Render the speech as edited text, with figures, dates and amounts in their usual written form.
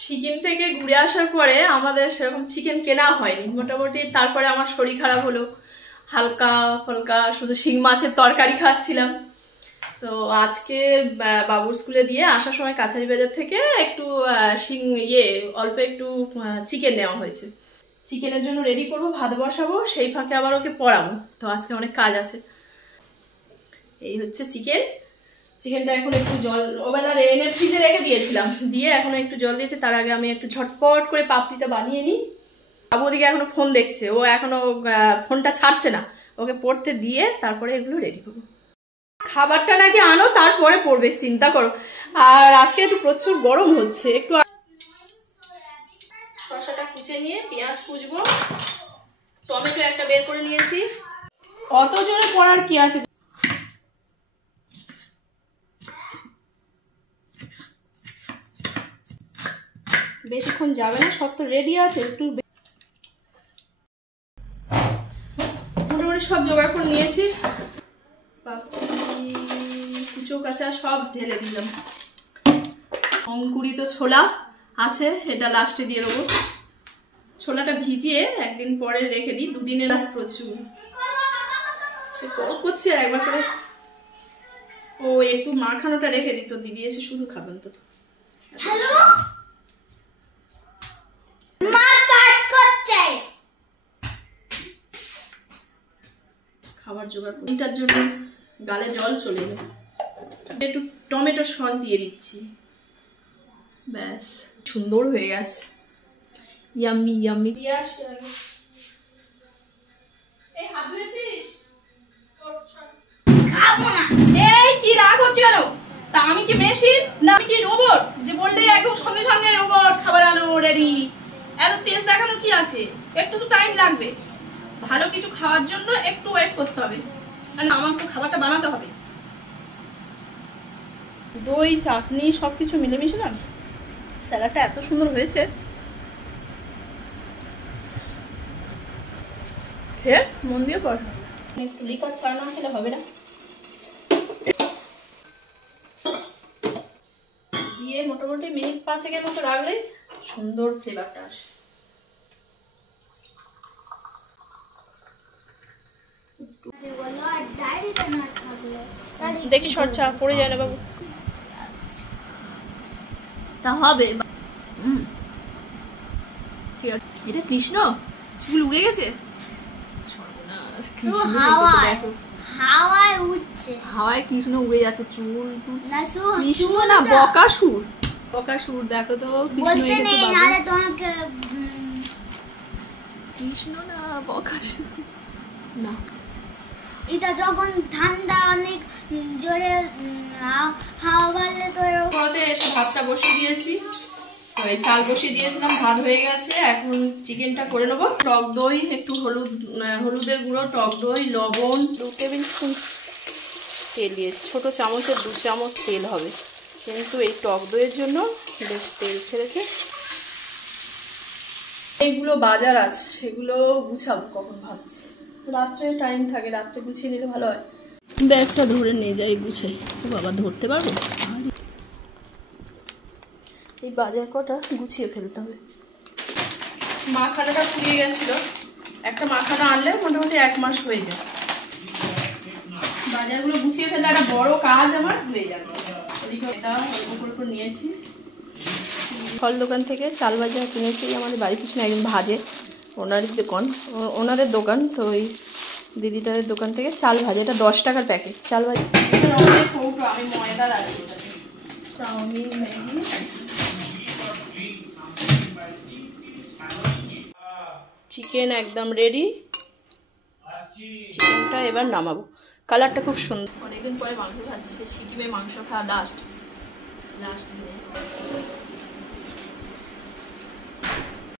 সিকিম থেকে ঘুরে আসার পরে আমাদের সেরকম চিকেন কেনা হয়নি মোটামুটি। তারপরে আমার শরীর খারাপ হলো, হালকা ফালকা শুধু শিং মাছের তরকারি খাচ্ছিলাম। তো আজকে বাবুর স্কুলে দিয়ে আসার সময় কাছারি বাজার থেকে একটু শিং অল্প একটু চিকেন নেওয়া হয়েছে। চিকেনের জন্য রেডি করব, ভাত বসাবো, সেই ফাঁকে আবার ওকে পড়াবো। তো আজকে অনেক কাজ আছে। এই হচ্ছে চিকেন। চিকেনটা এখন একটু জল ওবেলা এনে ফ্রিজে রেখে দিয়েছিলাম, দিয়ে এখন একটু জল দিয়েছে। তার আগে আমি একটু ঝটপট করে পাপড়িটা বানিয়ে নিই। বাবু ওদিকে এখনো ফোন দেখছে, ও এখনো ফোনটা ছাড়ছে না। ওকে পড়তে দিয়ে তারপরে এগুলো রেডি করবো। খাবারটা নাকি আনো তারপরে পড়বে, চিন্তা করো। আর আজকে একটু প্রচুর গরম হচ্ছে। একটু শসাটা কুচে নিয়ে পেঁয়াজ কুচবো, টমেটো একটা বের করে নিয়েছি। অত জোরে পড়ার কি আছে, বেশিক্ষণ যাবে না, সব তো রেডি আছে। একটু মোটামুটি সব জোগাড় করে নিয়েছি। কুচো কাঁচা সব ঢেলে দিলাম। অঙ্কুরিত ছোলা আছে, এটা লাস্টে দিয়ে দেবো। ছোলাটা ভিজিয়ে একদিন পরে রেখে দিই, দুদিনের প্রচুর সে কল করছে একবার করে। ও একটু মাখানোটা রেখে দিত, দিদি এসে শুধু খাবেন। তো খাবার জোগাড় এটার জন্য গালে জল চলে এলো। একটু টমেটো সস দিয়ে দিচ্ছি, ব্যাস সুন্দর হয়ে গেছে। Yummy yummy. দিয়ে আসি আগে। এই হাত ধুয়েছিস? খাবো না। এই কি রাগ হচ্ছে কেন? তা আমি কি মেশিন না আমি কি রোবট যে বললে একদম সঙ্গে সঙ্গে রোবট খাবার আনো রেডি? এত তেজ দেখানো কি আছে? একটু তো টাইম লাগবে। ভালো কিছু খাওয়ার জন্য একটু ওয়েট করতে হবে, মানে আমার তো খাবারটা বানাতে হবে। দই চাটনি সবকিছু মিলেমিশে না স্যালাডটা এত সুন্দর হয়েছে। খেয়ে মন দিয়ে পড়। একটু লিকার চা না খেলে হবে না। দিয়ে মোটামুটি মিনিট 5 মতো রাখলে সুন্দর ফ্লেভারটা আসে। দেখি সরছা পড়ে যায় না বাবু। তা হবে। ঠিক আছে। এটা কৃষ্ণ চুল উড়ে গেছে। হাওয়ায় উড়ছে, হাওয়ায় কৃষ্ণ উড়ে যাচ্ছে চুল। কৃষ্ণ না বকাসুর। বকাসুর দেখো তো কৃষ্ণ এসেছে বাবু। তোমাকে কৃষ্ণ না বকাসুর না। এটা যখন ঠান্ডা অনেক জোরে হাওয়া বাড়লে তো পরে এসে ভাতটা বসিয়ে দিয়েছি। তো এই চাল বসিয়ে দিয়েছিলাম, ভাত হয়ে গেছে। এখন চিকেনটা করে নেবো। টক দই, একটু হলুদের গুঁড়ো, টক দই, লবণ, 2 টেবিল স্পুন তেল দিয়েছি। ছোট চামচের 2 চামচ তেল হবে, কিন্তু এই টক দইয়ের জন্য বেশ তেল ছেড়েছে। এইগুলো বাজার আছে, সেগুলো গুছাবো কখন ভাবছি। রাত্রে টাইম থাকে, রাত্রে গুছিয়ে নিলে ভালো হয়। ব্যাগটা ধরে নিয়ে যাই গুছাই। ও বাবা ধরতে পারবো? এই বাজার কটা গুছিয়ে ফেলতে হবে। মাখানাটা ফুরিয়ে গেছিল, একটা মাখানা আনলে মোটামুটি 1 মাস হয়ে যায়। বাজারগুলো গুছিয়ে ফেললে একটা বড় কাজ আমার হয়ে যাবে। এটা অল্প করে নিয়েছি। ফল দোকান থেকে চাল ভাজা কিনেছি। আমাদের বাড়ির পিছনে একজন ভাজে, ওনাদের দোকান। তো ওই দিদিটাদের দোকান থেকে চাল ভাজা। এটা 10 টাকার প্যাকেট চাল ভাজা। আমি ময়দা রাখি, চাউমিন, ম্যাগি। চিকেন একদম রেডি। চিকেনটা এবার নামাবো। কালারটা খুব সুন্দর। অনেকদিন পরে মাংস খাচ্ছি, সে সিকিমে মাংস খাওয়া লাস্ট দিনে।